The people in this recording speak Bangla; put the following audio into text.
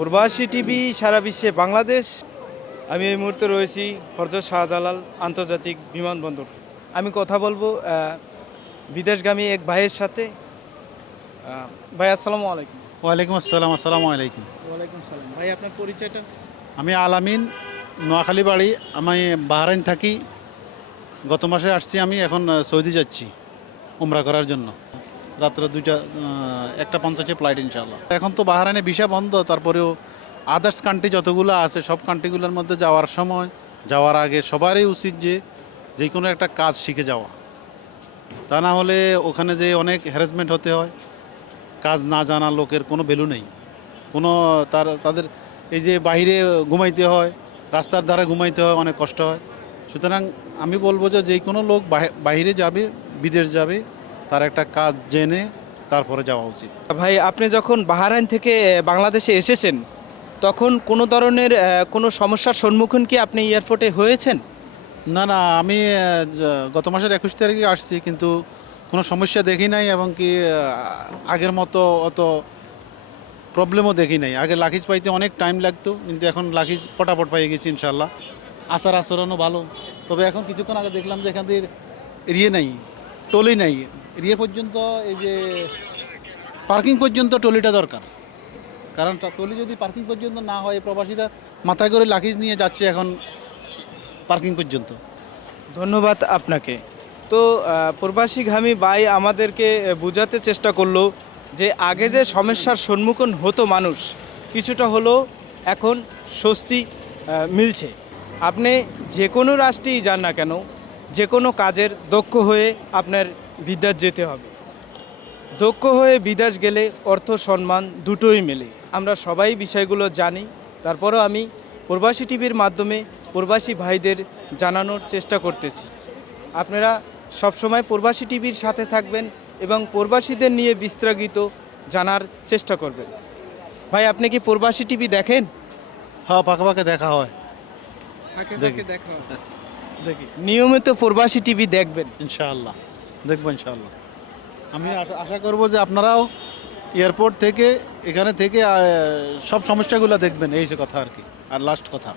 প্রবাসী টিভি সারা বিশ্বে বাংলাদেশ। আমি এই মুহূর্তে রয়েছি হযরত শাহজালাল আন্তর্জাতিক বিমানবন্দর। আমি কথা বলবো বিদেশগামী এক ভাইয়ের সাথে। ভাই আসসালামু আলাইকুম। ওয়ালাইকুম আসসালাম। আসসালামু আলাইকুম। ওয়ালাইকুম সালাম। ভাই আপনার পরিচয়টা? আমি আলামিন, নোয়াখালী বাড়ি। আমি বাহরাইন থাকি। গত মাসে আসছি, আমি এখন সৌদি যাচ্ছি উমরা করার জন্য। রাত্রে 1:50 ফ্লাইট ইনশাআল্লাহ। এখন তো বাহরাইনে ভিসা বন্ধ, তারপরেও আদার্স কান্ট্রি যতগুলো আছে সব কান্ট্রিগুলোর মধ্যে যাওয়ার সময়, যাওয়ার আগে সবারই উচিত যে কোনো একটা কাজ শিখে যাওয়া। তা না হলে ওখানে যে অনেক হ্যারাসমেন্ট হতে হয়। কাজ না জানা লোকের কোনো ভ্যালু নেই। তাদের এই যে বাইরে ঘুমাইতে হয়, রাস্তার ধারে ঘুমাইতে হয়, অনেক কষ্ট হয়। সুতরাং আমি বলবো যে কোনো লোক বাইরে যাবে, বিদেশ যাবে, তার একটা কাজ জেনে তারপরে যাওয়া উচিত। ভাই আপনি যখন বাহরাইন থেকে বাংলাদেশে এসেছেন তখন কোনো ধরনের কোনো সমস্যার সম্মুখীন কি আপনি এয়ারপোর্টে হয়েছেন? না, আমি গত মাসের 21 তারিখে আসছি, কিন্তু কোনো সমস্যা দেখি নাই, এবং কি আগের মতো অত প্রবলেমও দেখি নাই। আগে লাগেজ পাইতে অনেক টাইম লাগতো, কিন্তু এখন লাগেজ পটাপট পাই গেছি ইনশাল্লাহ। আচরণও ভালো। তবে এখন কিছুক্ষণ আগে দেখলাম যে এখান থেকে এরিয়ে নাই, টলি নাই। এরিয়ে পর্যন্ত এই যে পার্কিং পর্যন্ত টলিটা দরকার। কারণ টলি যদি পার্কিং পর্যন্ত না হয়, প্রবাসীরা মাথায় করে লাগেজ নিয়ে যাচ্ছে এখন পার্কিং পর্যন্ত। ধন্যবাদ আপনাকে। তো প্রবাসীগামী ভাই আমাদেরকে বোঝাতে চেষ্টা করলো যে আগে যে সমস্যার সম্মুখীন হতো মানুষ, কিছুটা হলেও এখন স্বস্তি মিলছে। আপনি যে কোনো রাষ্ট্রেই যান না কেন, যে কোনো কাজের দক্ষ হয়ে আপনার বিদেশ যেতে হবে। দক্ষ হয়ে বিদেশ গেলে অর্থ সম্মান দুটোই মেলে। আমরা সবাই বিষয়গুলো জানি। তারপরও আমি প্রবাসী টিভির মাধ্যমে প্রবাসী ভাইদের জানানোর চেষ্টা করতেছি। আপনারা সবসময় প্রবাসী টিভির সাথে থাকবেন এবং প্রবাসীদের নিয়ে বিস্তারিত জানার চেষ্টা করবেন। ভাই আপনি কি প্রবাসী টিভি দেখেন? হ্যাঁ, পাকা পাকা দেখা হয়। দেখি নিয়মিত প্রবাসী টিভি দেখবেন ইনশাআল্লাহ, দেখবো ইনশাআল্লাহ। আমি আশা করব যে আপনারাও এয়ারপোর্ট থেকে, এখানে থেকে সব সমস্যাগুলো দেখবেন। এই যে কথা আর কি, আর লাস্ট কথা।